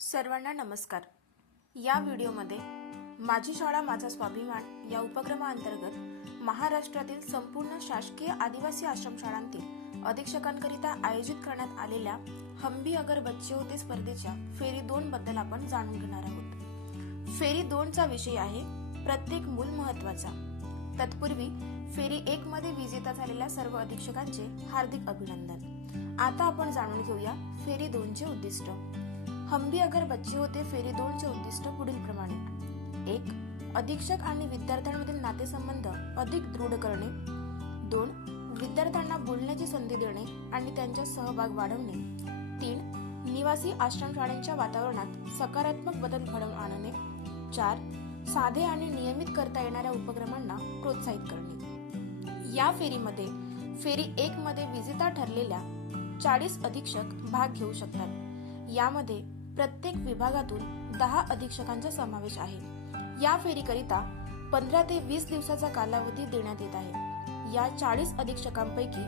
सर्वांना नमस्कार। या व्हिडिओमध्ये माझी शाळा माझा स्वाभिमान या उपक्रमाअंतर्गत महाराष्ट्रातील संपूर्ण शासकीय आदिवासी आश्रमशाळांतील अधीक्षकांकरिता आयोजित करण्यात आलेल्या हम भी अगर बच्चे होते स्पर्धेच्या फेरी 2 बद्दल आपण जाणून घेणार आहोत। फेरी 2 चा विषय आहे प्रत्येक मूल महत्त्वाचा। तत्पूर्वी फेरी 1 मध्ये विजेता झालेल्या सर्व अधीक्षकांचे हार्दिक अभिनंदन। आता आपण जाणून घेऊया फेरी 2 चे उद्दिष्ट। हम भी अगर बच्चे होते फेरी 2 चे उद्दिष्ट पुढील प्रमाणे: 1. अधीक्षक आणि विद्यार्थ्यांमधील नातेसंबंध अधिक दृढ करणे. 2. विद्यार्थ्यांना बोलण्याची संधी देणे आणि त्यांचा सहभाग वाढवणे. 3. निवासी आश्रमशाळांच्या वातावरणात सकारात्मक बदल घडवून आणणे. 4. साधे आणि नियमित करता येणाऱ्या उपक्रमांना प्रोत्साहित करणे। या फेरीमध्ये फेरी 1 मध्ये विजेता ठरलेल्या 40 अधीक्षक भाग घेऊ शकतात। यामध्ये प्रत्येक विभागातून 10 अधीक्षकांचा समावेश आहे। या फेरीकरिता 15 ते 20 दिवसाचा कालावधी देण्यात येत आहे। या 40 अधीक्षकांपैकी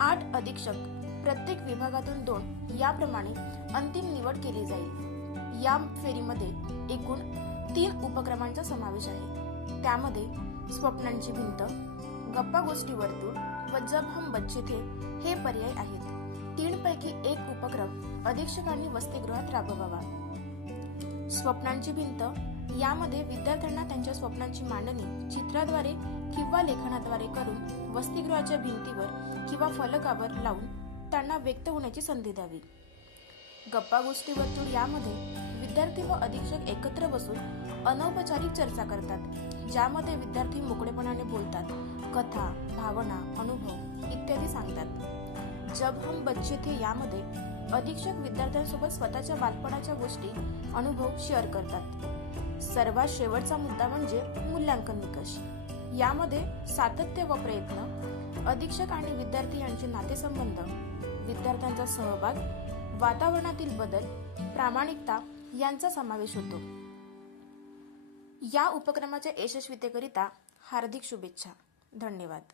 8 अधीक्षक प्रत्येक विभागातून 2 याप्रमाणे अंतिम निवड केली जाईल। या फेरीमध्ये एकूण 3 उपक्रमांचा समावेश आहे। त्यामध्ये स्वप्नांची भिंत, गप्पा गोष्टी वर्तुळ व जब हम बच्चे थे हे पर्याय आहेत। 3 पैकी एक उपक्रम अधीक्षकांनी वसतिगृहात राबवावा। स्वप्नांची भिंत यामध्ये विद्यार्थ्यांना त्यांच्या स्वप्नांची मांडणी चित्राद्वारे किंवा लेखनाद्वारे करून वसतिगृहाच्या भिंतीवर किंवा फलकावर लावून त्यांना व्यक्त होण्याची संधी द्यावी। गप्पा गोष्टी वर्तुळ यामध्ये विद्यार्थी व अधीक्षक एकत्र बसून अनौपचारिक चर्चा करतात, ज्यामध्ये विद्यार्थी मोकळेपणाने बोलतात, कथा, भावना, अनुभव इत्यादी सांगतात। जब हम बच्चे थे यामध्ये अधीक्षक विद्यार्थ्यांसोबत स्वतःच्या बालपणाच्या गोष्टी, अनुभव शेअर करतात। सर्वात शेवटचा मुद्दा म्हणजे मूल्यांकन निकष। यामध्ये सातत्य व प्रयत्न, अधीक्षक आणि विद्यार्थी यांचे नातेसंबंध, विद्यार्थ्यांचा सहभाग, वातावरणातील बदल, प्रामाणिकता यांचा समावेश होतो। या उपक्रमाच्या यशस्वीतेकरिता हार्दिक शुभेच्छा। धन्यवाद।